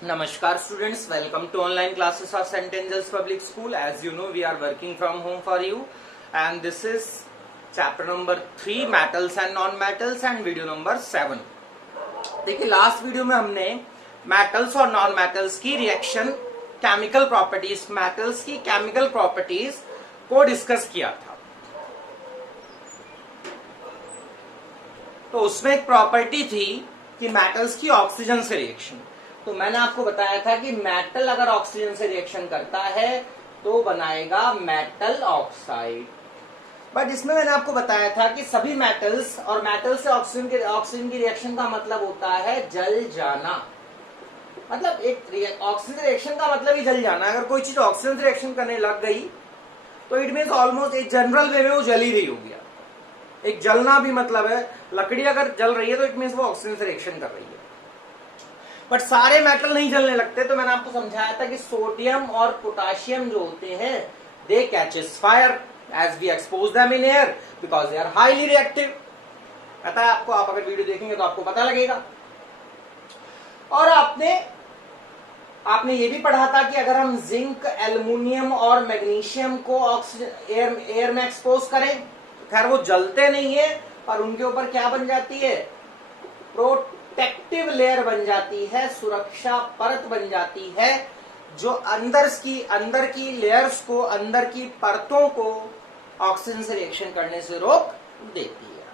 Namaskar students, welcome to online classes of St. Angel's Public School. As you know, we are working from home for you and this is chapter number 3 metals and non-metals and video number 7. देखिए last video में हमने metals और non metals की reaction chemical properties, metals की chemical properties को discuss किया था। तो उसमें एक प्रॉपर्टी थी कि मेटल्स की ऑक्सीजन से रिएक्शन। तो मैंने आपको बताया था कि मेटल अगर ऑक्सीजन से रिएक्शन करता है तो बनाएगा मेटल ऑक्साइड। बट इसमें मैंने आपको बताया था कि सभी मेटल्स और मेटल से ऑक्सीजन की रिएक्शन का मतलब होता है जल जाना। मतलब एक ऑक्सीजन रिएक्शन का मतलब ही जल जाना। अगर कोई चीज ऑक्सीजन से रिएक्शन करने लग गई तो इट मीन्स ऑलमोस्ट एक जनरल वे में वो जल ही रही होगी। एक जलना भी मतलब है, लकड़ी अगर जल रही है तो इट मीन्स वो ऑक्सीजन से रिएक्शन कर रही है। बट सारे मेटल नहीं जलने लगते। तो मैंने आपको समझाया था कि सोडियम और पोटाशियम जो होते हैं they catches fire as we expose them in air because they are highly reactive. पता है आपको, आप अगर वीडियो देखेंगे तो आपको पता लगेगा। और आपने ये भी पढ़ा था कि अगर हम जिंक, एल्युमिनियम और मैग्नीशियम को ऑक्सीजन एयर में एक्सपोज करें, खैर वो जलते नहीं है पर उनके ऊपर क्या बन जाती है, प्रोटेक्टिव लेयर बन जाती है, सुरक्षा परत बन जाती है जो अंदर की लेयर्स को, अंदर की परतों को ऑक्सीजन से रिएक्शन करने से रोक देती है।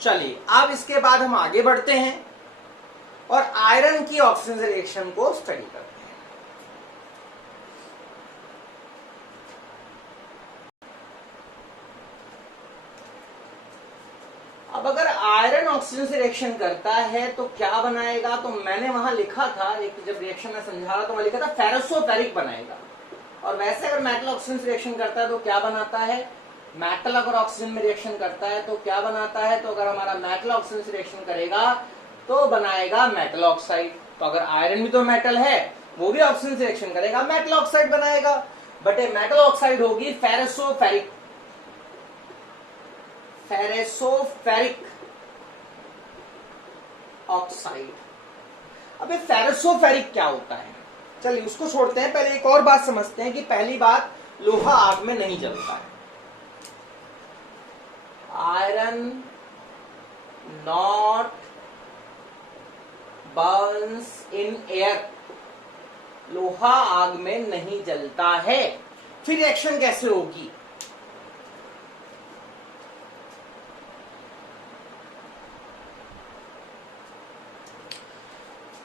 चलिए अब इसके बाद हम आगे बढ़ते हैं और आयरन की ऑक्सीजन से रिएक्शन को स्टडी करते हैं। अब अगर आयरन ऑक्सीजन से रिएक्शन करता है तो क्या बनाएगा, तो मैंने वहां लिखा था, एक जब रिएक्शन में समझा रहा तो वहां लिखा था फेरोसोफेरिक बनाएगा। और वैसे अगर मेटल ऑक्सीजन से रिएक्शन करता है तो क्या बनाता है, मेटल अगर ऑक्सीजन में रिएक्शन करता है तो क्या बनाता है, तो अगर हमारा मेटल ऑक्सीजन से रिएक्शन करेगा तो बनाएगा मेटल ऑक्साइड। तो अगर आयरन भी तो मेटल है, वो भी ऑक्सीजन से रिएक्शन करेगा, मेटल ऑक्साइड बनाएगा। बट ये मेटल ऑक्साइड होगी फेरोसोफेरिक ऑक्साइड। अब ये फेरोसोफेरिक क्या होता है, चलिए उसको छोड़ते हैं। पहले एक और बात समझते हैं कि पहली बात, लोहा आग में नहीं जलता है। Iron not Burns in air, लोहा आग में नहीं जलता है। फिर रिएक्शन कैसे होगी,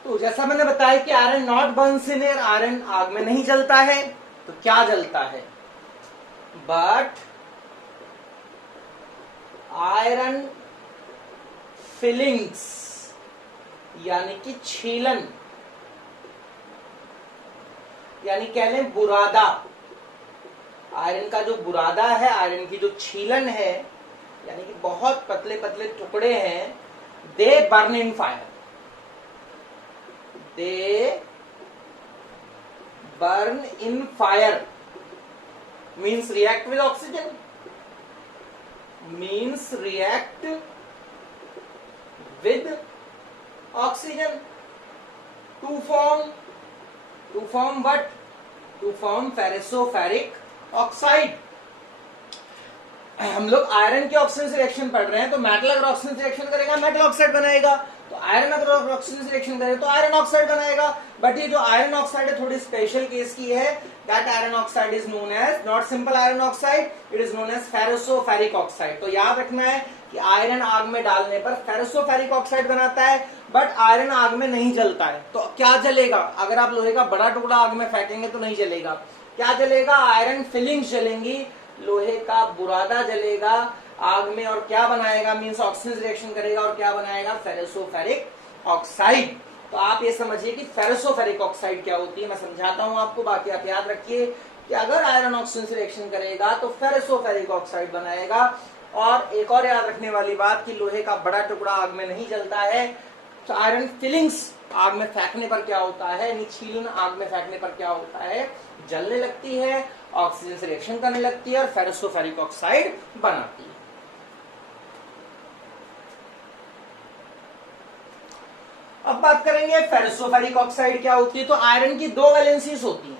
तो जैसा मैंने बताया कि iron not Burns in air, iron आग में नहीं जलता है। तो क्या जलता है, बट आयरन फिलिंग्स यानी कि छीलन, यानी कह लें बुरादा, आयरन का जो बुरादा है, आयरन की जो छीलन है, यानी कि बहुत पतले पतले टुकड़े हैं, दे burn in fire, they burn in fire means react with oxygen, means react with oxygen to form what, to form ferrosoferric oxide. हम लोग आयरन के ऑक्सीजन से रिएक्शन पढ़ रहे हैं, तो मेटल अगर ऑक्सीजन से रिएक्शन करेगा मेटल ऑक्साइड बनाएगा, तो आयरन अगर ऑक्सीजन से रिएक्शन करे तो आयरन ऑक्साइड बनाएगा। बट ये जो आयरन ऑक्साइड है थोड़ी स्पेशल केस की है। That iron oxide is known as not simple iron oxide, it is known as ferrosoferric oxide. तो याद रखना है कि आयरन आग में डालने पर फेरोसोफेरिक ऑक्साइड बनाता है, बट आयरन आग में नहीं जलता है। तो क्या जलेगा, अगर आप लोहे का बड़ा टुकड़ा आग में फेंकेंगे तो नहीं जलेगा। क्या जलेगा, आयरन फिलिंग्स जलेंगी, लोहे का बुरादा जलेगा आग में, और क्या बनाएगा, मींस ऑक्सीजन रिएक्शन करेगा और क्या बनाएगा, फेरोसोफेरिक ऑक्साइड। तो आप ये समझिए कि फेरोसोफेरिक ऑक्साइड क्या होती है, मैं समझाता हूं आपको, बाकी आप याद रखिए कि अगर आयरन ऑक्सीजन से रिएक्शन करेगा तो फेरोसोफेरिक ऑक्साइड बनाएगा। और एक और याद रखने वाली बात कि लोहे का बड़ा टुकड़ा आग में नहीं जलता है। तो आयरन फिलिंग्स आग में फेंकने पर क्या होता है, छीलन आग में फेंकने पर क्या होता है, जलने लगती है, ऑक्सीजन से रिएक्शन करने लगती है और फेरोसोफेरिक ऑक्साइड बनाती है। अब बात करेंगे फेरसोफेरिक ऑक्साइड क्या होती है। तो आयरन की दो वैलेंसीज होती हैं।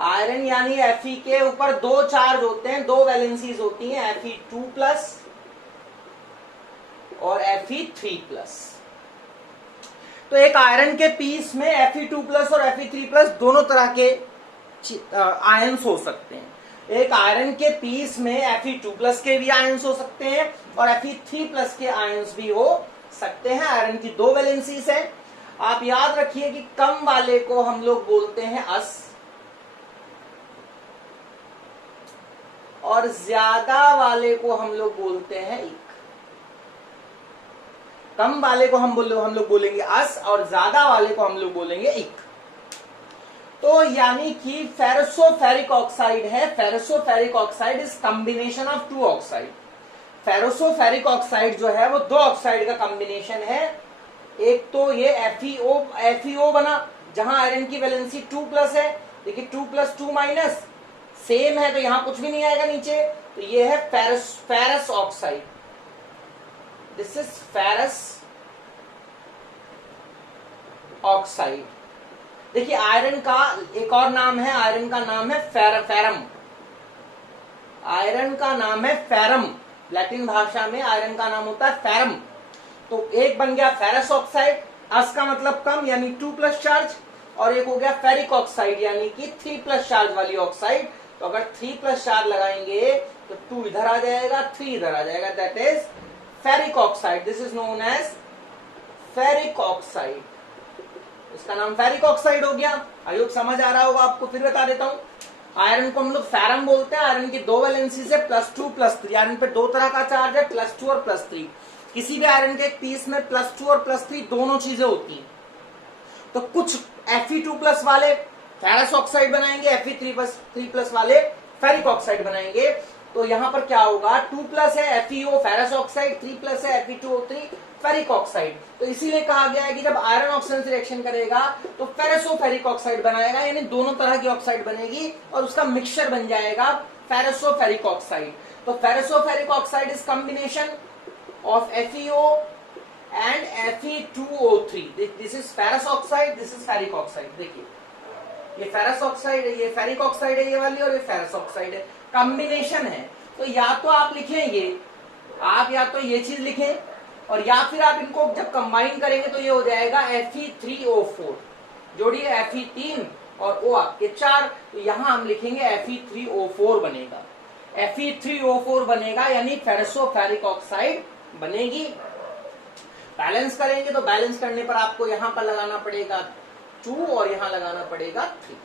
आयरन यानी Fe के ऊपर दो चार्ज होते हैं, दो वैलेंसीज होती हैं, Fe2+ और Fe3+। तो एक आयरन के पीस में Fe2+ और Fe3+ दोनों तरह के आयंस हो सकते हैं। एक आयरन के पीस में Fe2+ के भी आयंस हो सकते हैं और Fe3+ के आयंस भी हो सकते हैं। आयरन की दो वैलेंसीज है। आप याद रखिए कि कम वाले को हम लोग बोलते हैं अस और ज्यादा वाले को हम लोग बोलते हैं इक। कम वाले को हम लोग बोलेंगे अस और ज्यादा वाले को हम लोग बोलेंगे इक। तो यानी कि फेरसोफेरिक ऑक्साइड है। Ferrosoferric oxide is combination of two oxide. Ferrosoferric oxide जो है वो दो ऑक्साइड का कॉम्बिनेशन है। एक तो ये FeO बना जहां आयरन की वैलेंसी 2+ है। देखिए 2+ 2- सेम है तो यहां कुछ भी नहीं आएगा नीचे। तो ये है ferrous oxide. This is ferrous oxide. देखिए आयरन का एक और नाम है, आयरन का नाम है फेरम। आयरन का नाम है फेरम। लैटिन भाषा में आयरन का नाम होता है फेरम। तो एक बन गया फेरस ऑक्साइड, अस का मतलब कम यानी 2+ चार्ज, और एक हो गया फेरिक ऑक्साइड यानी कि 3+ चार्ज वाली ऑक्साइड। तो अगर 3+ चार्ज लगाएंगे तो 2 इधर आ जाएगा, 3 इधर आ जाएगा, that is ferric oxide. This is known as ferric oxide. इसका नाम फेरिक ऑक्साइड हो गया। आई होप समझ आ रहा होगा आपको। फिर बता देता हूं। आयरन को हम लोग फेरम बोलते हैं। आयरन की दो वैलेंसीज है, +2 +3। आयरन पे दो तरह का चार्ज है, +2 और +3। किसी भी आयरन के एक पीस में +2 और +3 दोनों चीजें होती हैं। तो कुछ Fe2+ वाले फेरस ऑक्साइड बनाएंगे, Fe3+ वाले फेरिक ऑक्साइड बनाएंगे। तो यहां पर क्या होगा, 2+ है FeO फेरस ऑक्साइड, 3+ है Fe2O3 फेरिक ऑक्साइड। तो इसीलिए कहा गया है कि जब आयरन ऑक्सीजन से रिएक्शन करेगा तो फेरसोफेरिक ऑक्साइड बनाएगा, यानी दोनों तरह की ऑक्साइड बनेगी और उसका मिक्सचर बन जाएगा फेरसोफेरिक ऑक्साइड। तो ferrosoferric oxide is combination of FeO and Fe2O3। This is ferrous oxide, this is ferric oxide. देखिए ये फेरस ऑक्साइड है, ये फेरिक ऑक्साइड है ये वाली, और ये फेरस ऑक्साइड है। कॉम्बिनेशन है। तो या तो आप लिखेंगे, आप या तो ये चीज लिखें और या फिर आप इनको जब कंबाइन करेंगे तो ये हो जाएगा Fe3O4। जोड़िए Fe3 और O आपके 4। तो यहां हम लिखेंगे Fe3O4 बनेगा। Fe3O4 बनेगा यानी फेरसोफेरिक ऑक्साइड बनेगी। बैलेंस करेंगे तो बैलेंस करने पर आपको यहां पर लगाना पड़ेगा 2 और यहां लगाना पड़ेगा 3।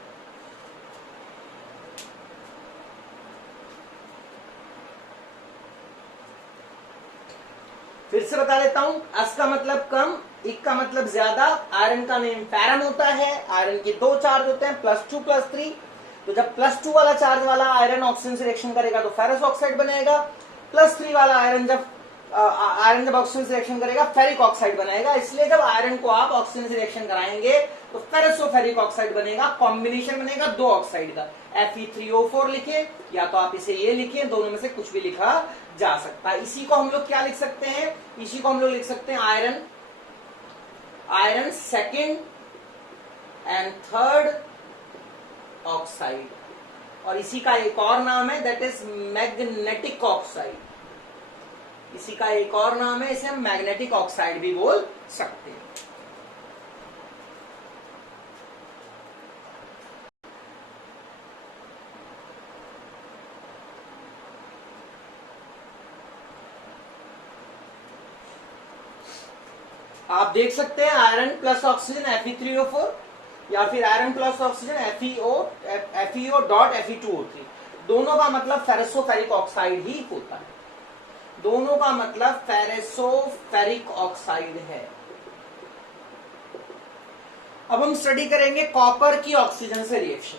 फिर से बता देता हूं। अस का मतलब कम, इक का मतलब ज्यादा। आयरन का नेम फेरम होता है। आयरन के दो चार्ज होते हैं, +2 +3। तो जब +2 वाला चार्ज वाला आयरन ऑक्सीजन से रिएक्शन करेगा तो फेरस ऑक्साइड बनेगा। +3 वाला आयरन जब ऑक्सीजन से रिएक्शन करेगा फेरिक ऑक्साइड बनाएगा। इसलिए जब आयरन को आप ऑक्सीजन से रिएक्शन कराएंगे तो फेरसोफेरिक ऑक्साइड बनेगा। कॉम्बिनेशन बनेगा दो ऑक्साइड का। Fe3O4 लिखे या तो आप इसे ये लिखे, दोनों में से कुछ भी लिखा जा सकता है। इसी को हम लोग क्या लिख सकते हैं, इसी को हम लोग लिख सकते हैं iron second and third oxide. और इसी का एक और नाम है, दैट इज मैग्नेटिक ऑक्साइड। इसी का एक और नाम है, इसे हम मैग्नेटिक ऑक्साइड भी बोल सकते हैं। आप देख सकते हैं आयरन प्लस ऑक्सीजन Fe3O4 या फिर आयरन प्लस ऑक्सीजन FeO.Fe2O3। दोनों का मतलब फेरसोफेरिक ऑक्साइड ही होता है। दोनों का मतलब फेरसोफेरिक ऑक्साइड है। अब हम स्टडी करेंगे कॉपर की ऑक्सीजन से रिएक्शन।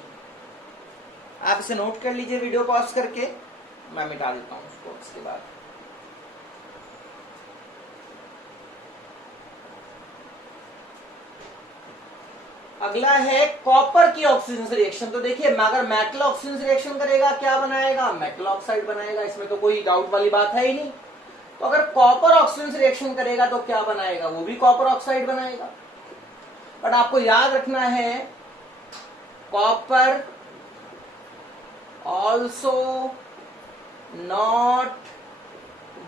आप इसे नोट कर लीजिए वीडियो पॉज करके, मैं मिटा देता हूं उसको इसके बाद। अगला है कॉपर की ऑक्सीजन से रिएक्शन। तो देखिए अगर मेटल ऑक्सीजन से रिएक्शन करेगा क्या बनाएगा, मेटल ऑक्साइड बनाएगा। इसमें तो कोई डाउट वाली बात है ही नहीं। तो अगर कॉपर ऑक्सीजन से रिएक्शन करेगा तो क्या बनाएगा, वो भी कॉपर ऑक्साइड बनाएगा। बट आपको याद रखना है copper also not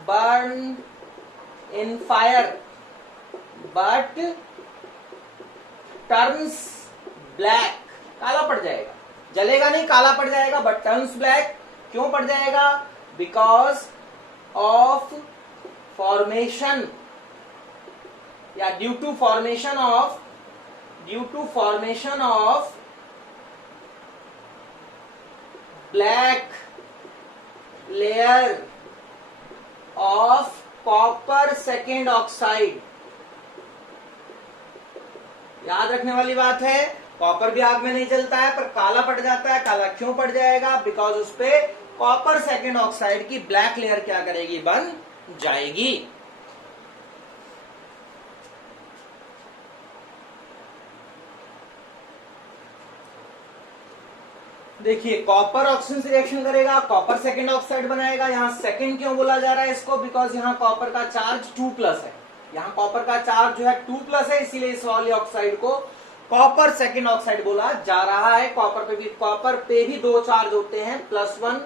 burn in fire but turns black, काला पड़ जाएगा, जलेगा नहीं काला पड़ जाएगा, बट टर्न्स ब्लैक। क्यों पड़ जाएगा, बिकॉज ऑफ फॉर्मेशन या due to formation of black layer of copper second oxide. याद रखने वाली बात है, कॉपर भी आग में नहीं जलता है पर काला पड़ जाता है। काला क्यों पड़ जाएगा, बिकॉज उस पे कॉपर सेकेंड ऑक्साइड की ब्लैक लेयर क्या करेगी, बन जाएगी। देखिए कॉपर ऑक्सीजन से रिएक्शन करेगा, कॉपर सेकेंड ऑक्साइड बनाएगा। यहां सेकेंड क्यों बोला जा रहा है इसको, बिकॉज यहां कॉपर का चार्ज 2+ है, यहां कॉपर का चार्ज जो है 2+ है, इसीलिए इस वाली ऑक्साइड को कॉपर सेकेंड ऑक्साइड बोला जा रहा है। कॉपर पे भी 2 चार्ज होते हैं, +1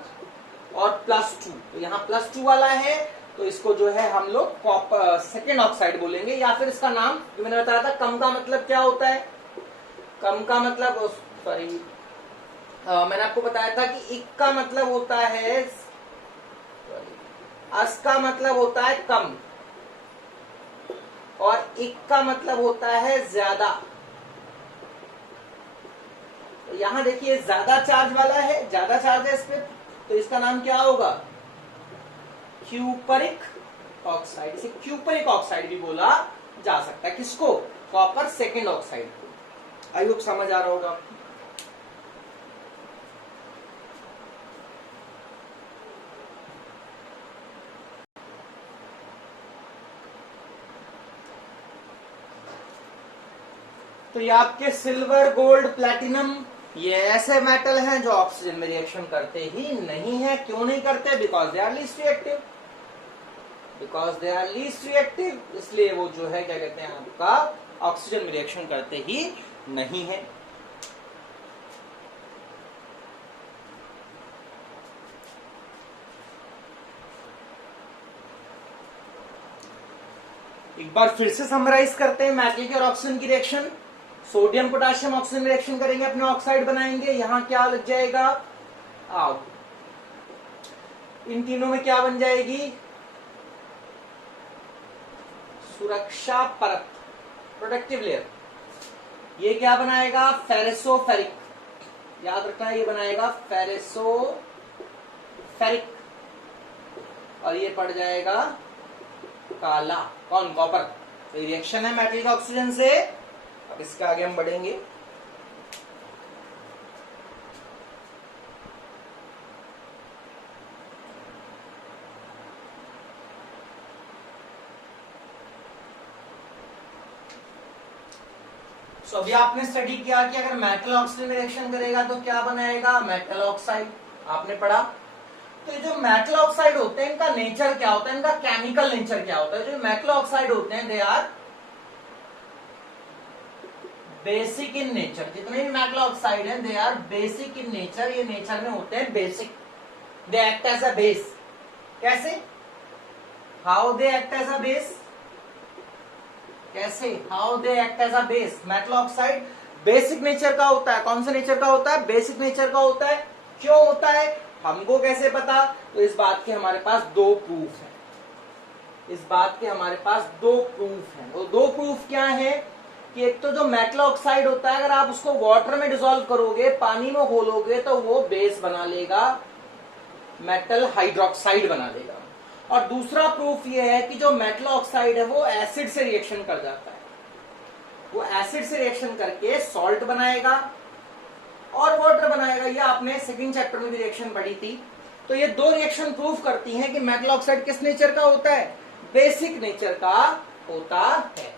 और +2। तो यहाँ +2 वाला है तो इसको जो है हम लोग कॉपर सेकेंड ऑक्साइड बोलेंगे, या फिर इसका नाम जो मैंने बताया था कम का मतलब क्या होता है, कम का मतलब सॉरी मैंने आपको बताया था कि इक का मतलब होता है, अस का मतलब होता है कम और इक का मतलब होता है ज्यादा। तो यहां देखिए ज्यादा चार्ज वाला है, ज्यादा चार्ज है इस पे, तो इसका नाम क्या होगा, क्यूपरिक ऑक्साइड। इसे क्यूपरिक ऑक्साइड भी बोला जा सकता है, किसको, कॉपर सेकेंड ऑक्साइड को। आई होप समझ आ रहा होगा आपको। तो ये आपके सिल्वर, गोल्ड, प्लैटिनम, ये ऐसे मेटल हैं जो ऑक्सीजन में रिएक्शन करते ही नहीं है। क्यों नहीं करते, because they are least reactive, इसलिए वो जो है क्या कहते हैं आपका ऑक्सीजन में रिएक्शन करते ही नहीं है। एक बार फिर से समराइज करते हैं मेटल के और ऑक्सीजन की reaction. Sodium potassium oxygen reaction करेंगे, अपने ऑक्साइड बनाएंगे। यहां क्या लग जाएगा, आओ, इन तीनों में क्या बन जाएगी, सुरक्षा परत, प्रोटेक्टिव लेयर। ये क्या बनाएगा, फेरेसोफेरिक, याद रखना ये बनाएगा फेरेसोफेरिक, और ये पड़ जाएगा काला, कौन, कॉपर। तो रिएक्शन है मेटल का ऑक्सीजन से। अब इसके आगे हम बढ़ेंगे। तो अभी आपने स्टडी किया कि अगर मेटल ऑक्सीजन में रिएक्शन करेगा तो क्या बनाएगा, मेटल ऑक्साइड, आपने पढ़ा। तो ये जो मेटल ऑक्साइड होते हैं इनका नेचर क्या होता है, इनका केमिकल नेचर क्या होता है। जो मेटल ऑक्साइड होते हैं they are basic in nature. जितने भी मेटल ऑक्साइड हैं they are basic in nature, ये नेचर में होते हैं basic. They act as a base. कैसे, how they act as a base, कैसे, how they act as a base. Metal oxide basic nature का होता है। कौन से नेचर का होता है, बेसिक नेचर का होता है। क्यों होता है, हमको कैसे पता, तो इस बात के हमारे पास 2 प्रूफ है। इस बात के हमारे पास 2 प्रूफ है। वो 2 प्रूफ क्या है कि एक तो जो मेटल ऑक्साइड होता है अगर आप उसको वाटर में डिसॉल्व करोगे, पानी में घोलोगे, तो वो बेस बना लेगा, मेटल हाइड्रोक्साइड बना देगा। और दूसरा प्रूफ ये है कि जो मेटल ऑक्साइड है वो एसिड से रिएक्शन कर जाता है। वो एसिड से रिएक्शन करके सॉल्ट बनाएगा और वाटर बनाएगा। ये आपने सेकंड चैप्टर में भी रिएक्शन पढ़ी थी। तो ये 2 रिएक्शन प्रूफ करती हैं कि मेटल ऑक्साइड किस नेचर का होता है, बेसिक नेचर का होता है।